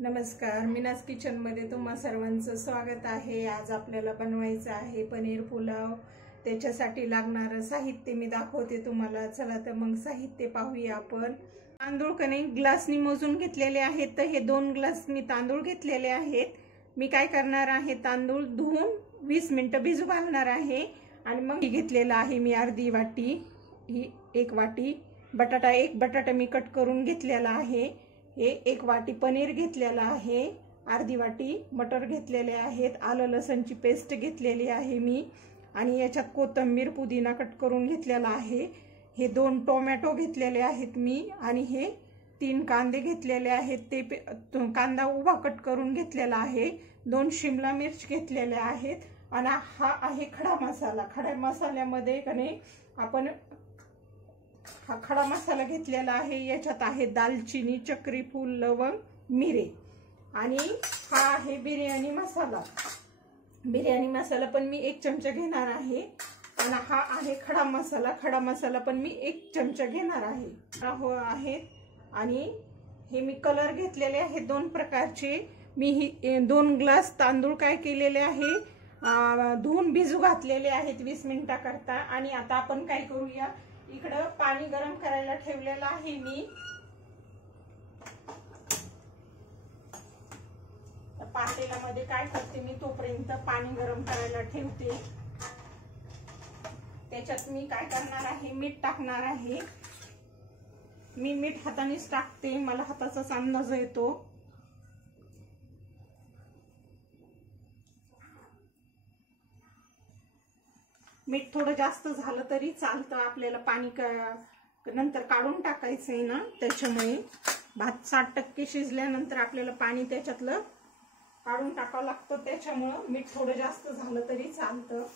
नमस्कार, मीनाज किचन मध्ये तुम्हा सर्वांचं स्वागत आहे। आज आपल्याला बनवायचं आहे पनीर पुलाव। त्याच्यासाठी लागणारं साहित्य मी दाखवते तुम्हाला। चला तर मग साहित्य पाहूया आपण। तांदूळ कणे ग्लासनी मोजून घेतलेले आहेत। तर हे 2 ग्लास मी तांदूळ घेतलेले आहेत। मी काय करणार आहे, तांदूळ धुवून 20 मिनिटं भिजू घालणार आहे आणि मग घेतलेला आहे मी अर्धी वाटी, ही 1 वाटी बटाटा, 1 बटाटा मी कट करून घेतलेला आहे। हे 1 वाटी पनीर घेतलेला आहे, अर्धी वाटी मटर घेतलेले आहेत, आलं लसणची पेस्ट घेतलेली आहे मी, आणि याच्यात कोथिंबीर पुदिना कट करून घेतलेला आहे। हे 2 टोमॅटो घेतलेले आहेत मी, आणि हे 3 कांदे घेतलेले आहेत। ते कांदा उभा कट करून घेतलेला आहे। 2 शिमला मिर्च घेतलेले आहेत, आणि हा आहे खडा मसाला। खड्या मसाल्यामध्ये कने आपण हा खडा मसाला घेतलेला आहे। याच्यात आहे दालचिनी, चक्री फूल, लवंग, मिरे, आणि हा आहे बिर्याणी मसाला। बिर्याणी मसाला पण मी 1 चमचा घेणार आहे, आणि हा आहे खडा मसाला। खडा मसाला पण मी 1 चमचा घेणार आहे। आणि हे मी कलर घेतलेले आहेत 2 प्रकारचे। मी ही 2 ग्लास तांदूळ काय केलेले आहे, धुवून भिजू घातलेले आहेत 20 मिनिटाकरता। आणि आता आपण काय करूया, इकडं पाणी गरम करायला ठेवलेलं आहे मी। पातेल्यामध्ये काय करते मी, तोपर्यंत पाणी गरम करायला ठेवते। त्याच्यात मी काय करणार आहे, मीठ टाकणार आहे। मी मीठ हातानेच टाकते, मला हाताचाच अंदाज येतो। मीठ थोडं जास्त झालं तरी चालतं, आपल्याला पाणी नंतर काढून टाकायचंय ना, त्याच्यामुळे भात 60% शिजल्यानंतर आपल्याला पाणी त्याच्यातलं काढून टाकावं लागतं, त्याच्यामुळे मीठ थोडं जास्त झालं तरी चालतं।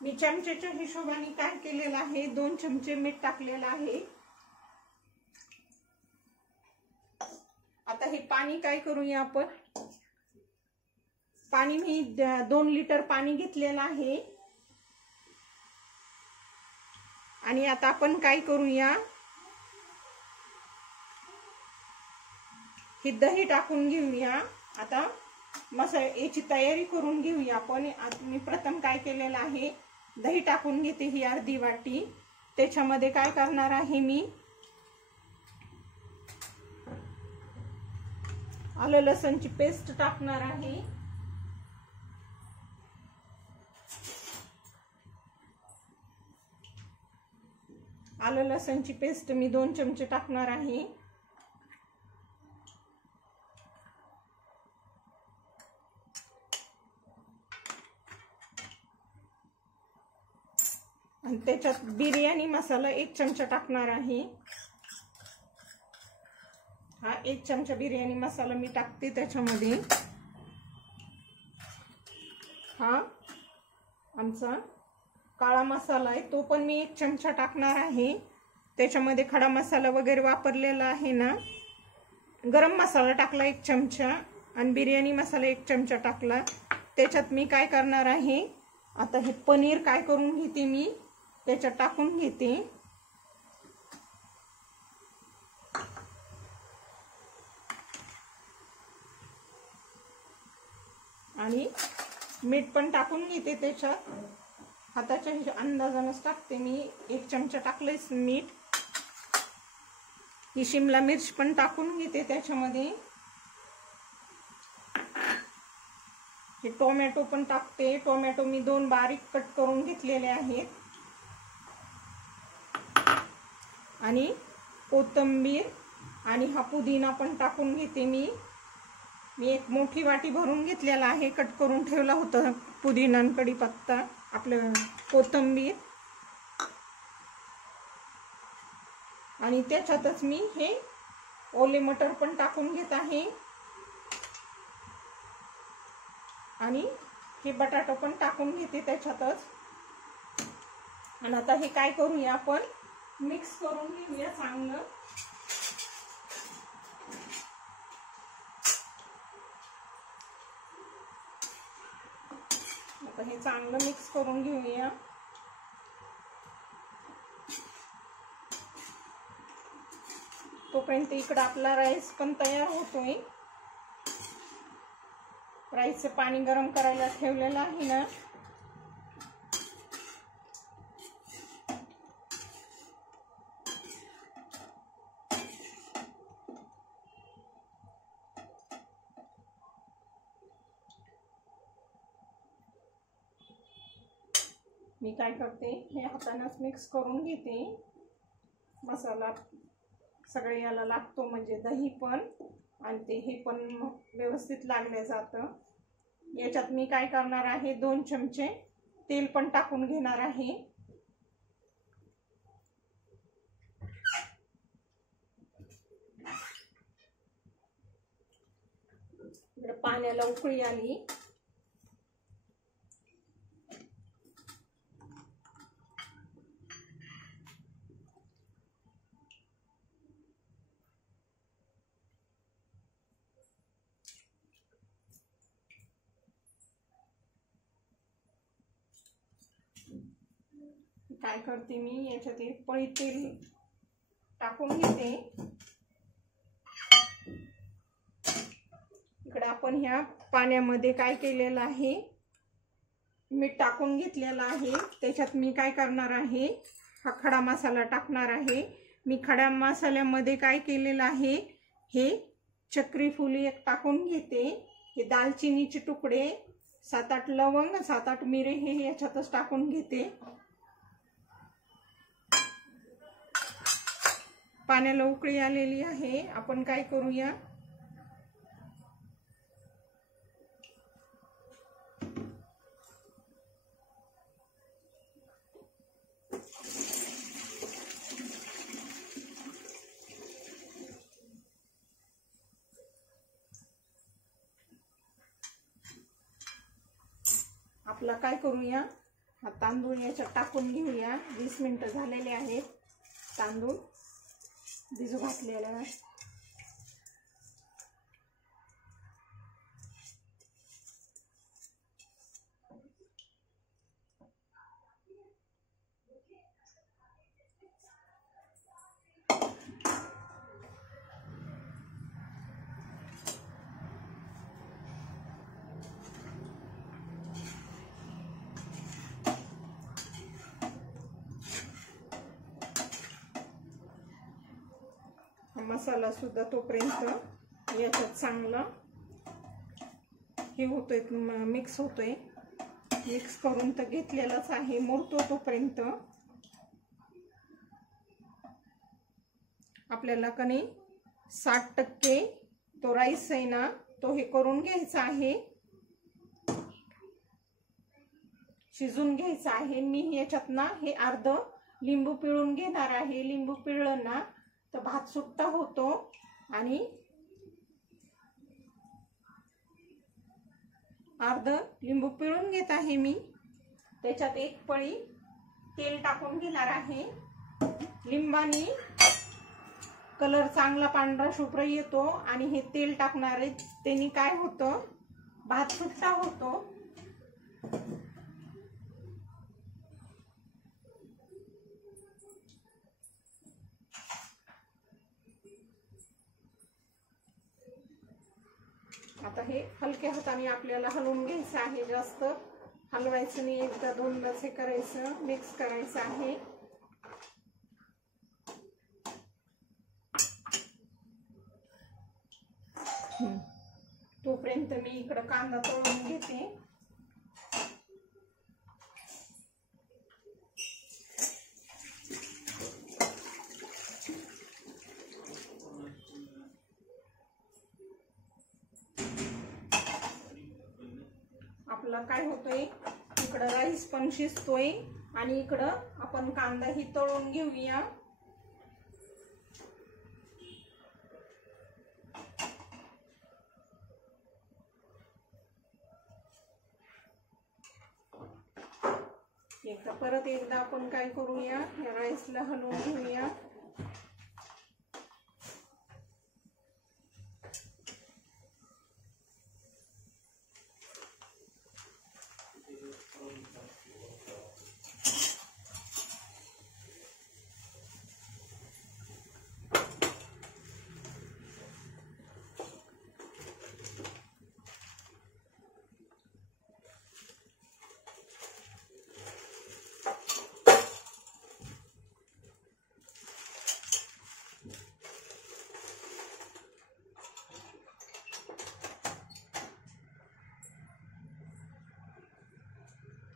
मी चमच्याच्या हिशोबाने काय केलेलं आहे, 2 चमचे मीठ टाकलेलं आहे। आता हे पाणी काय करूया आपण, पाणी मी 2 लिटर पाणी घेतलेलं आहे। आणि आता आपण काय करूया, ही दही टाकून घेऊया। आता याची तयारी करून घेऊया आपण। आता मी प्रथम काय केलेलं आहे, दही टाकून घेते ही अर्धी वाटी। त्याच्यामध्ये काय करणार आहे, मी आलं लसणची पेस्ट टाकणार आहे। आलं लसणची पेस्ट मी 2 चमचे टाकणार आहे। आणि त्याच्यात बिर्याणी मसाला 1 चमचा टाकणार आहे। हा 1 चमचा बिर्याणी मसाला मी टाकते त्याच्यामध्ये। हा आमचा काळा मसाला आहे, तो पण मी 1 चमचा टाकणार आहे। त्याच्यामध्ये खडा मसाला वगैरे वापरलेला आहे ना। गरम मसाला टाकला 1 चमचा, आणि बिर्याणी मसाला 1 चमचा टाकला। त्याच्यात मी काय करणार आहे, आता हे पनीर काय करून घेते मी, त्याच्यात टाकून घेते। आणि मीठ पण टाकून घेते त्याच्यात, हाताच्या अंदाजानेच टाकते मी। 1 चमचा टाकलेच मीठ। ही शिमला मिर्च पण टाकून घेते त्याच्यामध्ये। हे टोमॅटो पण टाकते। टोमॅटो मी 2 बारीक कट करून घेतलेले आहेत। आणि कोथिंबीर आणि हा पुदिना पण टाकून घेते मी। 1 मोठी वाटी भरून घेतलेला आहे, कट करून ठेवला होता पुदिना आणि कढीपत्ता, आपलं कोथिंबीर। आणि त्याच्यातच मी हे ओले मटर पण टाकून घेत आहे, आणि हे बटाटा पण टाकून घेते त्याच्यातच। आणि आता हे काय करूया, आपण मिक्स करून घेऊया चांगलं। आता हे चांगलं मिक्स करून घेऊया। तोपर्यंत इकडं आपला राईस पण तयार होतोय. राईसचं पाणी गरम करायला ठेवलेलं आहे ना. मी काय करते, हे हातानेच मिक्स करून घेते. मसाला सगळे याला लागतो, म्हणजे दही पण आणि ते हे पण व्यवस्थित लागलं जातं. याच्यात मी काय करणार आहे, 2 चमचे तेल पण टाकून घेणार आहे. इकडे पाण्याला उकळी आली. काय करते मी, याच्यात एक पळी तेल टाकून घेते. इकडे आपण ह्या पाण्यामध्ये काय केलेलं आहे, मीठ टाकून घेतलेलं आहे. त्याच्यात मी काय करणार आहे, हा खडा मसाला टाकणार आहे. मी खड्या मसाल्यामध्ये काय केलेलं आहे, हे चक्री फूल एक टाकून घेते. हे दालचिनीचे तुकडे, 7-8 लवंग, 7-8 मिरे हे याच्यातच टाकून घेते. पाण्याला उकळी आलेली आहे. आपण काय करूया, आपला काय करूया, हा तांदूळ याच्यात टाकून घेऊया. 20 मिनिटं झालेले आहेत तांदूळ भिजू घातलेला. मसाला सुद्धा तोपर्यंत याच्यात चांगला हे होतोय, मिक्स होतोय. मिक्स करून तर घेतलेलाच आहे, मुरतो तोपर्यंत आपल्याला कणी 60% तो राईस आहे ना, तो हे करून घ्यायचा आहे, शिजून घ्यायचा आहे. मी याच्यात ना हे अर्ध लिंबू पिळून घेणार आहे. लिंबू पिळलं ना तर भात सुट्टा होतो. आणि अर्ध लिंबू पिळून घेत आहे मी. त्याच्यात एक पळी तेल टाकून घेणार आहे. लिंबानी कलर चांगला पांढरा शुभ्र येतो आणि हे तेल टाकणार आहे, त्यांनी काय होतं, भात सुट्टा होतो. आता हे हलक्या हाताने आपल्याला हलवून घ्यायचं आहे, जास्त हलवायचं नाही. एकदा दोनदाच हे करायचं, मिक्स करायचं आहे. तोपर्यंत मी इकडं कांदा तळून घेते. आपला काय होतोय, इकडं राईस पण शिजतोय आणि इकडं आपण कांदा ही तळून घेऊया. परत एकदा आपण काय करूया, या राईसला हलवून घेऊया.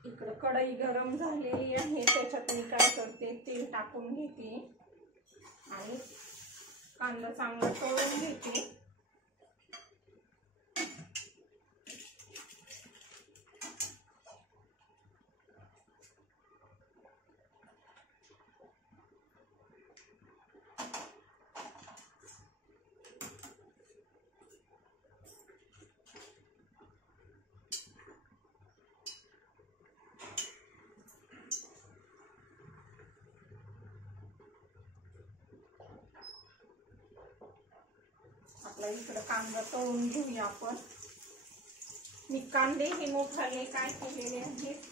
इकडं कढई गरम झालेली आहे, त्याच्यात मी काय करते, तेल टाकून घेते आणि कांदा चांगला तळून घेते. आपला इकडे कांदा तळून घेऊया आपण. मी कांदे हे मोठाले काय केलेले आहेत,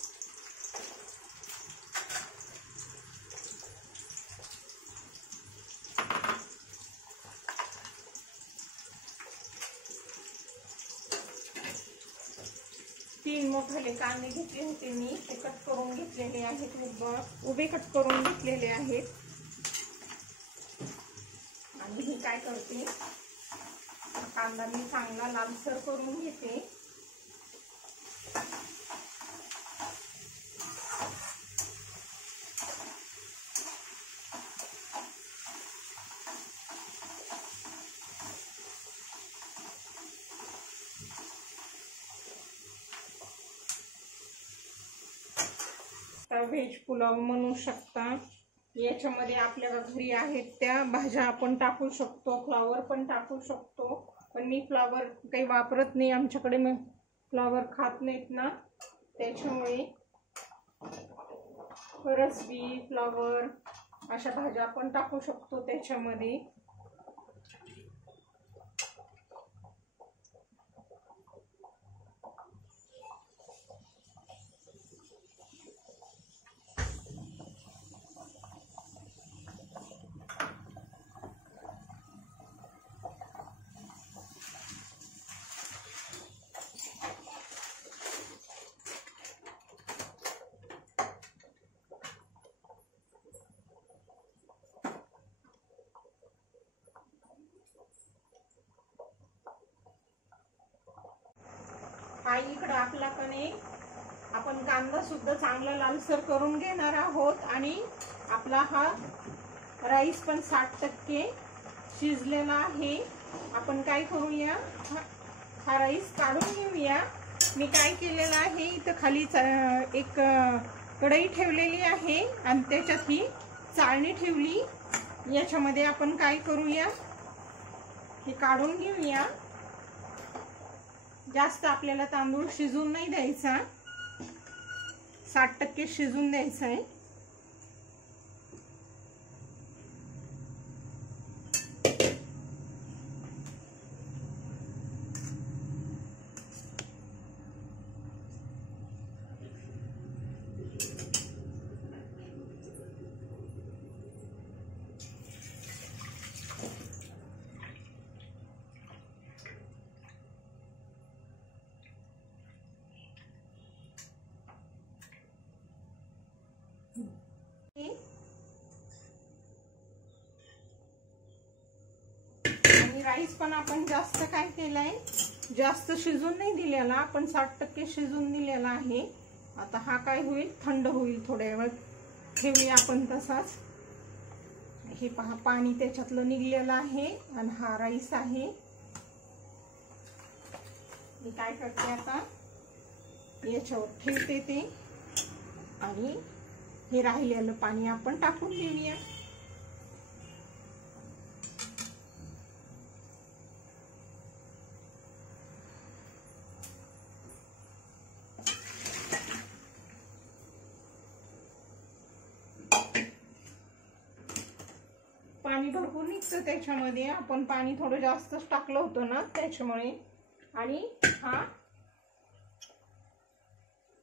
तीन मोठाले कांदे घेतले होते मी, ते कट करून घेतलेले आहेत, उभे कट करून घेतलेले आहेत. आणि ही काय करते, कांदा मी चांगला लालसर करून घेते. व्हेज पुलाव म्हणू शकता. याच्यामध्ये आपल्याला घरी आहेत त्या भाज्या आपण टाकू शकतो, फ्लावर पण टाकू शकतो, पण मी फ्लावर काही वापरत नाही, आमच्याकडे मग फ्लावर खात नाहीत ना, त्याच्यामुळे फरसबी, फ्लावर अशा भाज्या आपण टाकू शकतो त्याच्यामध्ये. इकडं आपल्याकडे आपण कांदा सुद्धा चांगला लालसर करून घेणार आहोत आणि आपला हा राईस पण 60% शिजलेला आहे. आपण काय करूया, हा राईस काढून घेऊया. मी काय केलेलं आहे, इथं खाली एक कढई ठेवलेली आहे आणि त्याच्यात ही चाळणी ठेवली. याच्यामध्ये आपण काय करूया, हे काढून घेऊया. जास्त आपल्याला तांदूळ शिजून नाही द्यायचा, 60% शिजून द्यायचा आहे. आणि राईस पण आपण जास्त काय केलंय, जास्त शिजून नाही दिलेला, आपण 60% शिजून दिलेला आहे. आता हा काय होईल, थंड होईल, थोड्या वेळ ठेवूया आपण तसाच. हे पहा, पाणी त्याच्यातलं निघलेलं आहे आणि हा राईस आहे. मी काय करते, आता याच्यावर ठेवते ते आणि हे राहिलेलं पाणी आपण टाकून देऊया. पाणी भरपूर निघतं त्याच्यामध्ये, आपण पाणी थोडं जास्तच टाकलं होतं ना त्याच्यामुळे. आणि हा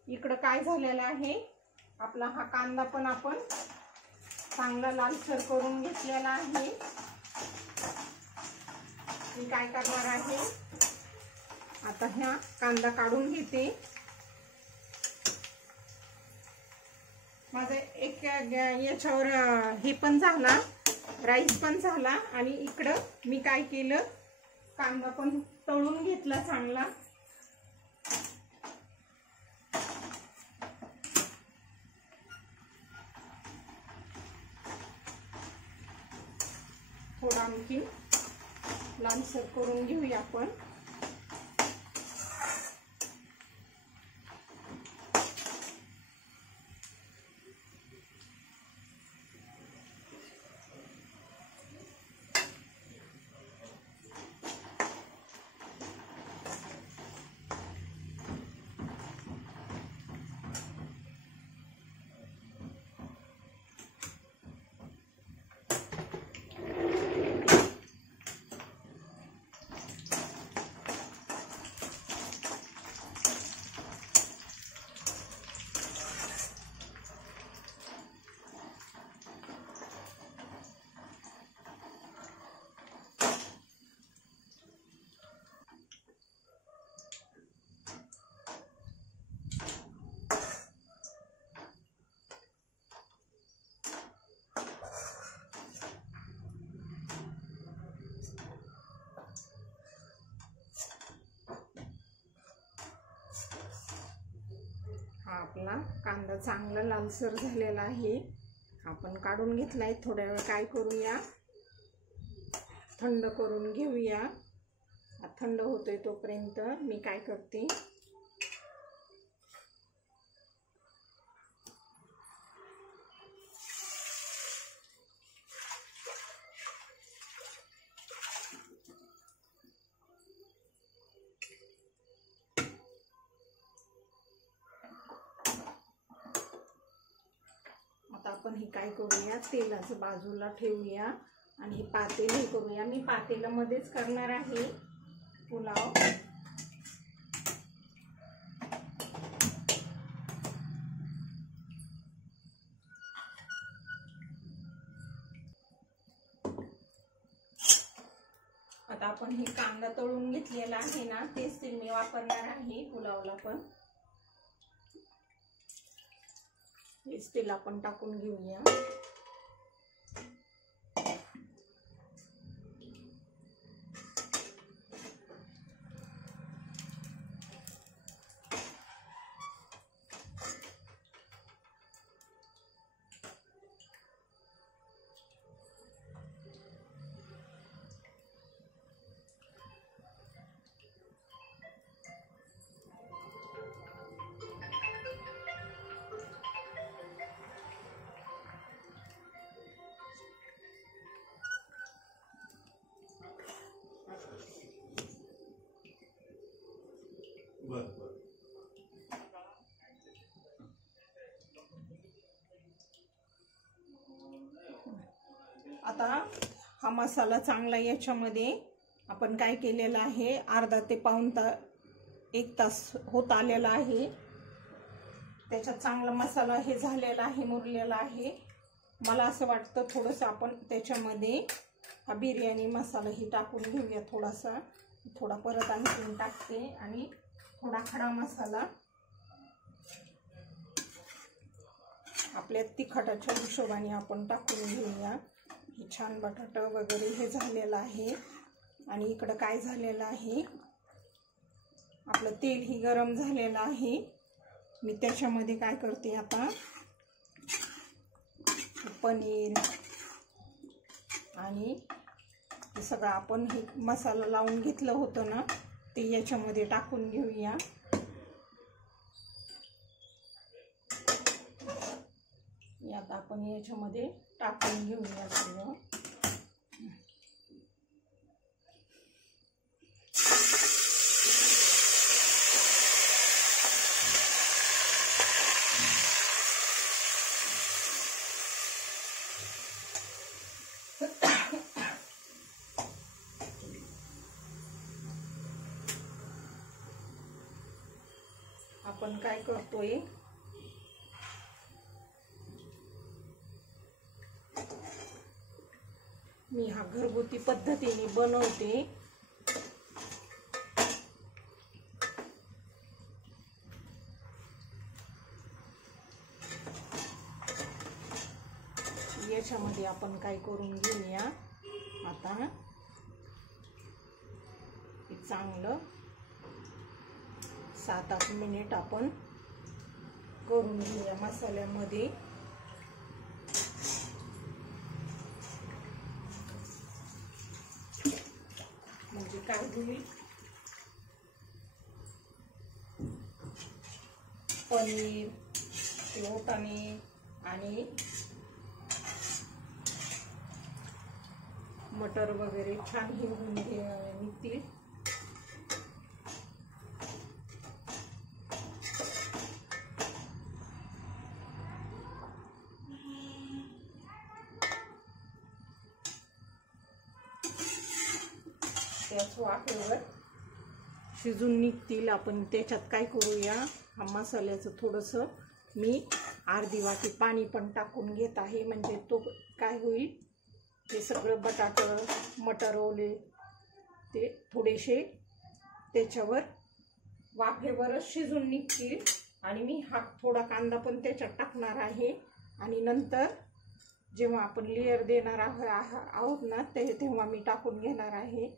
इकडं काय झालेला आहे, आपला हा कांदा पण आपण चांगला लालसर करून घेतलेला आहे. मी काय करणार आहे, आता हा कांदा काढून घेते. माझं एक याच्यावर हे पण झाला, राईस पण झाला आणि इकडं मी काय केलं, कांदा पण तळून घेतला चांगला. लालसर करून घेऊया आपण. आपला कांदा चांगला लालसर झालेला आहे. आपण काढून घेतलाय. थोड्या वेळ काय करूया, थंड करून घेऊया. थंड होतोय तोपर्यंत मी काय करते, आपण हे काय करूया, तेलाचं बाजूला ठेवूया आणि हे पातेलं हे करूया. मी पातेल्यामध्येच करणार आहे पुलाव. आता आपण हे कांदा तळून घेतलेला आहे ना, तेच तेल मी वापरणार आहे पुलावला पण. हेच तेल आपण टाकून घेऊया. आता हा मसाला चांगला याच्यामध्ये आपण काय केलेला आहे, अर्धा ते पाऊण तास 1 तास होत आलेला आहे. त्याच्यात चांगला मसाला हे झालेला आहे, मुरलेला आहे. मला असं वाटतं थोडंसं आपण त्याच्यामध्ये हा बिर्याणी मसाला ही टाकून घेऊया. थोडा परत आणखी टाकते आणि थोडा खडा मसाला आपल्या तिखटाच्या हिशोबाने आपण टाकून घेऊया. हे छान बटाटा वगैरे हे झालेलं आहे. आणि इकडं काय झालेलं आहे, आपलं तेल ही गरम झालेलं आहे. मी त्याच्यामध्ये काय करते आता, पनीर आणि हे सगळं आपण हे मसाला लावून घेतलं होतं ना, ते याच्यामध्ये टाकून घेऊया. आता आपण याच्यामध्ये टाकून घेऊया सगळं. आपण काय करतोय, मी हा घरगुती पद्धतीने बनवते. याच्यामध्ये आपण काय करून घेऊया, आता हे चांगलं 7-8 मिनिट आपण करून घेऊया मसाल्यामध्ये. म्हणजे काय होईल, पनीर, वाटाणे आणि मटर वगैरे छान हे होऊन निघतील. त्याच वाफेवर शिजून निघतील. आपण त्याच्यात काय करूया, हा मसाल्याचं थोडंसं मी अर्धी वाटी पाणी पण टाकून घेत आहे. म्हणजे तो काय होईल, ते सगळं बटाटा मटर ओले ते थोडेसे त्याच्यावर वाफेवरच शिजून निघतील. आणि मी हा थोडा कांदा पण त्याच्यात टाकणार आहे. आणि नंतर जेव्हा आपण लेअर देणार आहोत ना, तेव्हा मी टाकून घेणार आहे.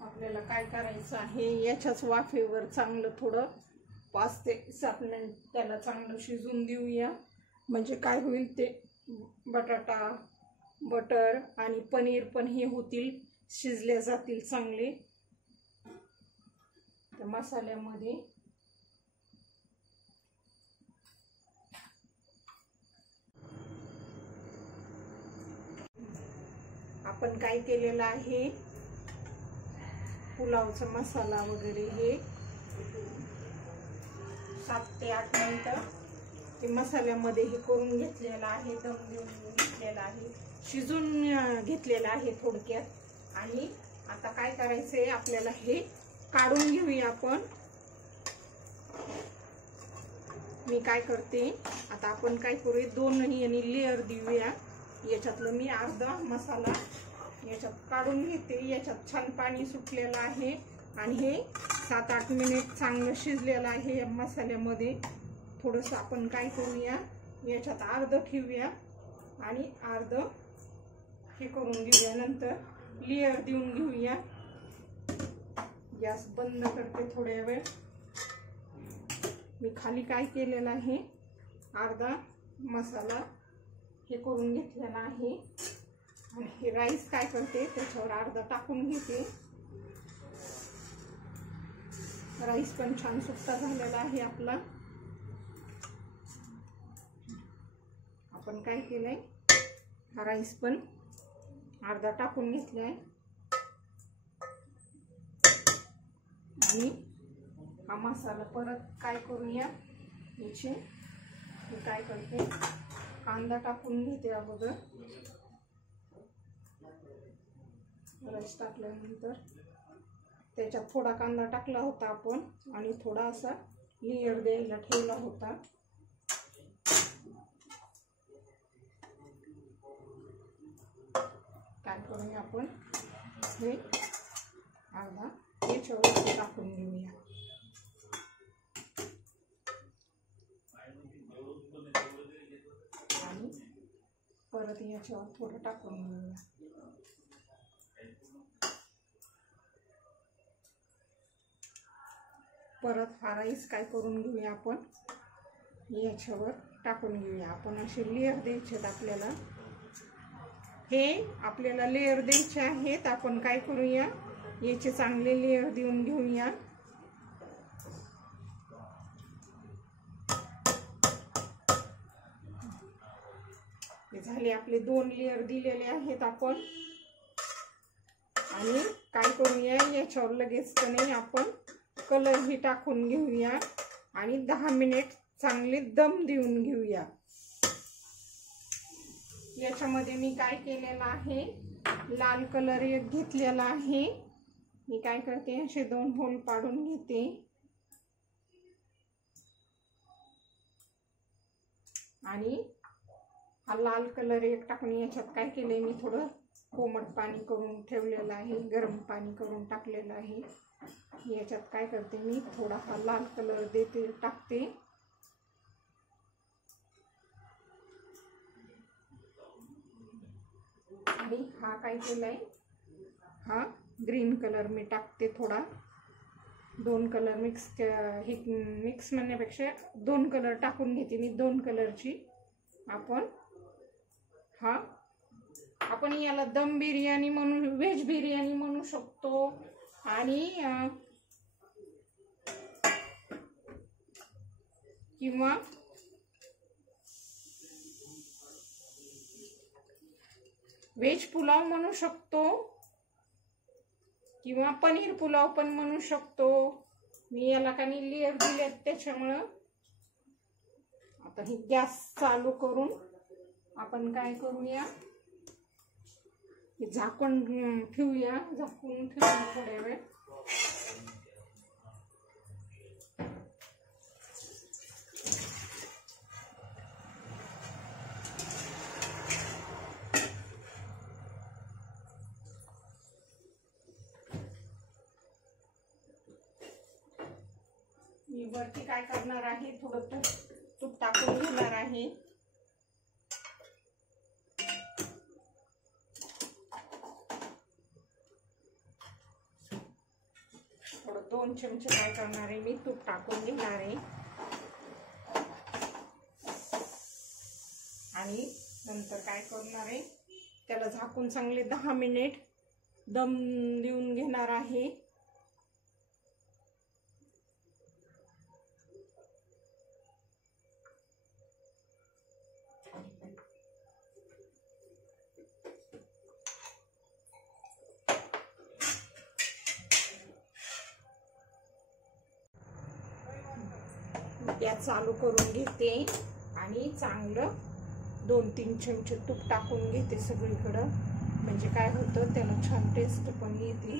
आपल्याला काय करायचं आहे, याच्याच वाफेवर चांगलं थोडं 5 ते 7 मिनिट त्याला चांगलं शिजून देऊया. म्हणजे काय होईल, ते बटाटा बटर आणि पनीर पण हे होतील, शिजले जातील चांगले त्या मसाल्यामध्ये. आपण काय केलेलं आहे, पुलावचा मसाला वगैरे हे 7 ते 8 मिनिटं ते मसाल्यामध्ये हे करून घेतलेलं आहे, दम देऊन घेतलेला आहे, शिजून घेतलेलं आहे थोडक्यात. आणि आता काय करायचंय, आपल्याला हे काढून घेऊया आपण. मी काय करते आता, आपण काय करूया, 2 यांनी लेअर देऊया. याच्यातलं मी अर्धा मसाला याच्यात काढून घेते. याच्यात छान पाणी सुटलेलं आहे आणि हे 7-8 मिनिट चांगलं शिजलेलं आहे या मसाल्यामध्ये. थोडंसं आपण काय करूया, याच्यात अर्ध ठेवूया आणि अर्ध हे करून घेऊया. नंतर लेअर देऊन घेऊया. गॅस बंद करते थोड्या वेळ. मी खाली काय केलेलं आहे, अर्धा मसाला हे करून घेतलेला आहे. आणि हे राईस काय करते, त्याच्यावर अर्धा टाकून घेते. राईस पण छान सुट्टा झालेला आहे आपला. आपण काय केलंय, हा राईस पण अर्धा टाकून घेतलाय. आणि हा मसाला परत काय करूया, याचे मी काय करते, कांदा टाकून घेते अगोदर. राईस टाकल्यानंतर त्याच्यात थोडा कांदा टाकला होता आपण आणि थोडा असा लेअर द्यायला ठेवला होता. काय करूया, आपण हे अर्धा याच्यावर टाकून घेऊया. आणि परत याच्यावर थोडं टाकून घेऊया. परत हा राईस काय करून घेऊया, आपण याच्यावर टाकून घेऊया. आपण असे लेअर द्यायचे आहेत आपल्याला. हे आपल्याला लेअर द्यायचे आहेत. आपण काय करूया, याचे चांगले लेअर देऊन घेऊया. हे झाले आपले 2 लेअर दिलेले आहेत आपण. आणि काय करूया, याच्यावर लगेच नाही आपण कलर ही टाकून घेऊया आणि 10 मिनिट चांगले दम देऊन घेऊया. याच्यामध्ये मी काय केलेलं आहे, लाल कलर एक घेतलेला आहे. मी काय करते, असे 2 होल पाडून घेते आणि हा लाल कलर एक टाकून याच्यात काय केलंय मी थोडं कोमट पाणी करून ठेवलेलं आहे, गरम पाणी करून टाकलेलं आहे. याच्यात काय करते मी थोडा हा लाल कलर टाकते. आणि हा काय केलाय, हा ग्रीन कलर मी टाकते थोडा. 2 कलर मिक्स म्हणण्यापेक्षा 2 कलर टाकून घेते मी. 2 कलरची आपण याला दम बिर्याणी म्हणून, व्हेज बिर्याणी म्हणू शकतो. आणि किंवा व्हेज पुलाव म्हणू शकतो, किंवा पनीर पुलाव पण म्हणू शकतो. मी याला काही लेअर दिलेत त्याच्यामुळं. आता ही गॅस चालू करून आपण काय करूया, झाकून ठेवूया. झाकून ठेवूया थोड्या वेळ. मी वरती काय करणार आहे, थोडं तूप टाकून घेणार आहे. थोडं 2 चमचे काय करणार आहे, मी तूप टाकून घेणार आहे. आणि नंतर काय करणार आहे, त्याला झाकून चांगले 10 मिनिट दम देऊन घेणार आहे. गॅस चालू करून घेते आणि चांगलं 2-3 चमचे तूप टाकून घेते सगळीकडं. म्हणजे काय होतं, त्याला छान टेस्ट पण येते.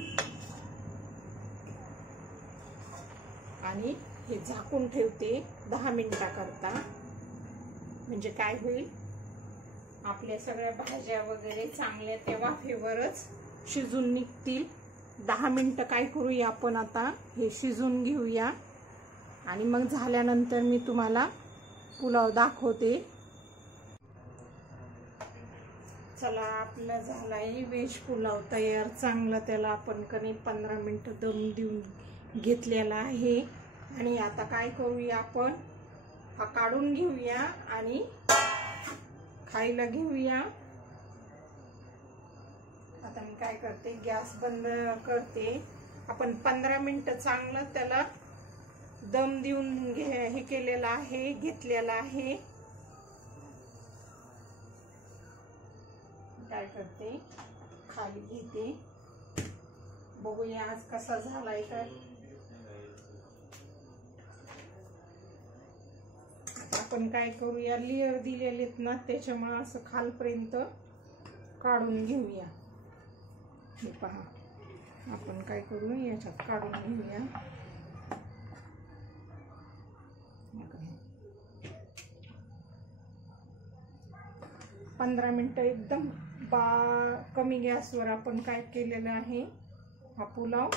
आणि हे झाकून ठेवते 10 मिनिटाकरता. म्हणजे काय होईल, आपल्या सगळ्या भाज्या वगैरे चांगल्या त्या वाफेवरच शिजून निघतील. 10 मिनिटं काय करूया आपण आता, हे शिजून घेऊया. आणि मग झाल्यानंतर मी तुम्हाला पुलाव दाखवते. चला, आपला झालाय व्हेज पुलाव तयार. चांगला त्याला आपण 15 मिनिटं दम देऊन घेतलेला आहे. आणि आता काय करूया, आपण हा काढून घेऊया आणि खायला घेऊया. आता मी काय करते, गॅस बंद करते. आपण 15 मिनिटं चांगलं त्याला दम देऊन हे केलेलं आहे, घेतलेला आहे. काय करते, खाली घेते, बघूया आज कसा झालाय. तर आपण काय करूया, लेअर दिलेलेत ना, त्याच्यामुळे असं खालपर्यंत काढून घेऊया. हे पहा, आपण काय करू, याच्यात काढून घेऊया. 15 मिनिटं एकदम कमी गॅसवर आपण काय केलेलं आहे, हा पुलाव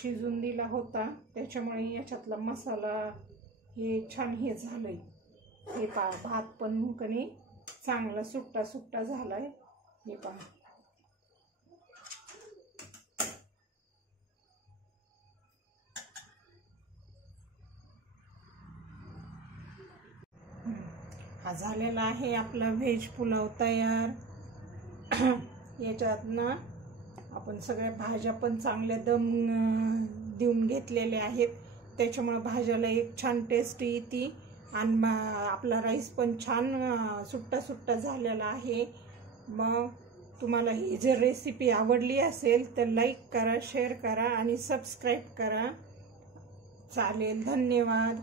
शिजून दिला होता. त्याच्यामुळे याच्यातला मसाला हे छान हे झालंय. हे पहा, भात पण कणी चांगला सुट्टा सुट्टा झालाय. हे पहा, हा झालेला आहे आपला व्हेज पुलाव तयार. याच्यात ना आपण सगळ्या भाज्या पण चांगल्या दम देऊन घेतलेल्या आहेत. त्याच्यामुळे भाज्याला एक छान टेस्ट येते. आणि आपला राईस पण छान सुट्टा सुट्टा झालेला आहे. मग तुम्हाला ही जर रेसिपी आवडली असेल तर लाईक करा, शेअर करा आणि सबस्क्राईब करा. चालेल, धन्यवाद.